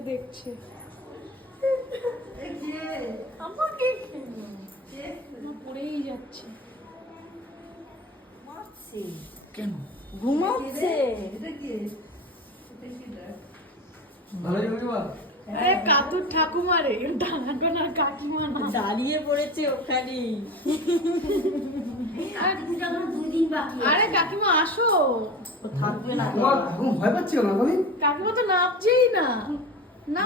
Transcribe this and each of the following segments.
দেখছে। আমাকে পড়েই যাচ্ছে। কেন? ঘুমাচ্ছে। কাতুর ঠাকুমা রে ডানাডোনার কাকিমা দাঁড়িয়ে পড়েছে ওখানে বাকি আরে কাকিমা আসো ও থাকবে না ভয় পাচ্ছি না তুমি কাকিমা তো নামছেই না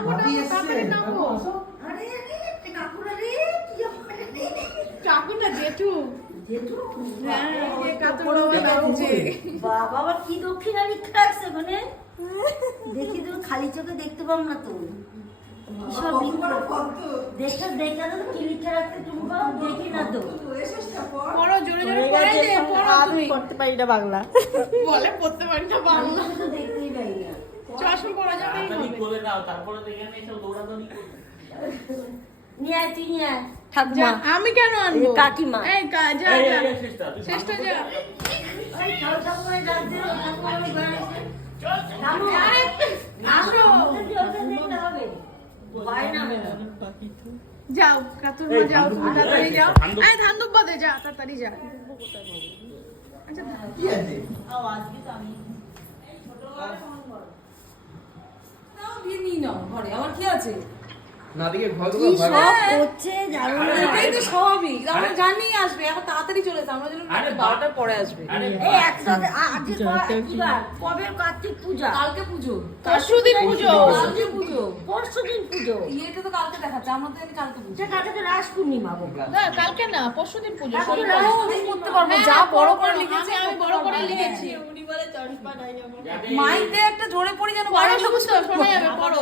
মাটি তাড়াতাড়ি নামো আসো। আরে কাকুরা রে কি হবে কাকু না জেঠু হ্যাঁ বাবা কি দক্ষিণা লিখা আছে ওখানে দেখি তো খালি চোখে দেখতে পাম না তো সব দেখতে দেখতে তো কি লিখে রাখতে তুমি দেখি না তো পড়ো জোরে জোরে পড়ে পড়াই গেছে, দে পড়ো আমি পারি না বাংলা। বলে পড়তে পারি না বাংলা। দেখতেই না। চশমা তাড়াতাড়ি করে দাও তারপরে সব দৌড়াদৌড়ি নিয়ে আয় তুই নিয়ে আয় যা, ঠাকুমা আমি কেন আনব? কাকিমা। এই কা- যা এই, যা। এই, এই, চেষ্টা, তুই চেষ্টা ভালো যা। দে ওই ঘরে এসে। নামো। আরে আসো ওদেরকে ওদের দেখতে হবে ভয় না যাও কাতুর মা যাও তুমি তাড়াতাড়ি যাও এই ধান দুব্বা দে যা তাড়াতাড়ি যা আচ্ছা কি আছে না দিকে ঘর। সব করছে জানো না। এটাই তো স্বাভাবিক আমরা জানি আসবে এখন তাড়াতাড়ি চলে এসে আমরা যেন আরে বারোটার পরে আসবে। এই একসাথে আজকে ক- কবে কার্তিক পূজা? কালকে পুজো। পরশুদিন পুজো কালকে পুজো। পরশু দিন ইয়েটা তো কালকে দেখাচ্ছে আমরা কালকে পুজো। কালকে তো রাস পূর্ণিমা না কালকে না পরশুদিন পুজো কালকে শনিবার। রাস পূর্ণিমা। করতে পারব যা বড় করে আমি- আমি বড় করে লিখেছি যাতে মাইতে একটা জোরে পড়ি যেন পড়ো বাড়ির শোনা যাবে পড়ো।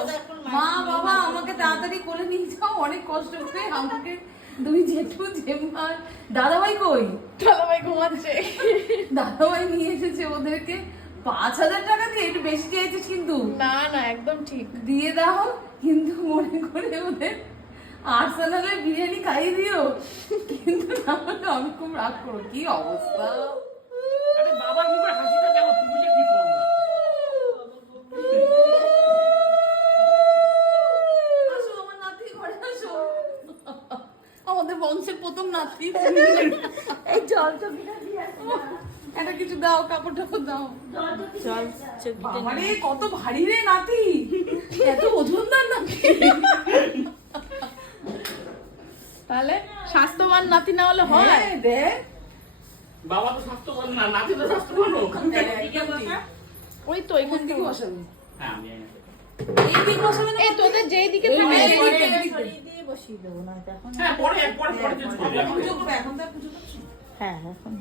মা বাবা আমাকে তাড়াতাড়ি কোলে নিয়ে যাও অনেক কষ্ট করে আমাকে দুই জেঠু জেম্মা দাদাভাই কই? দাদাভাই ঘুমাচ্ছে। দাদাভাই নিয়ে এসেছে ওদেরকে। পাঁচ হাজার টাকা দিয়ে একটু বেশি চেয়েছিস কিন্তু। না না একদম ঠিক। দিয়ে দাও কিন্তু মনে করে ওদের আর্সেনালের বিরিয়ানি খাইয়ে দিও। কিন্তু না হলে আমি খুব রাগ করো কি অবস্থা আরে বাবার মুখে হাসিটা দেখো তুমি যে কি করবে আসো আমার নাতি ঘরে আসো আমাদের বংশের প্রথম নাতি এই জল না। একটা কিছু দাও কাপড় টাপড় দাও জল আসো। কত ভারী রে নাতি এত ওজনদার নাতি তাহলে স্বাস্থ্যবান নাতি না হলে হয় হ্যাঁ, দেখ বাবা তো স্বাস্থ্যবান না নাতি তো স্বাস্থ্যবান বসা। ওই তো এখান থেকে বসাবি হ্যাঁ আমি। এই তোদের যেই দিকে থাকে। সরিয়ে দিয়ে বসিয়ে দেবো না এখন হ্যাঁ পরে পরে পরে কিছু হবে পুজো করবে এখন তো পুজো করছি হ্যাঁ এখন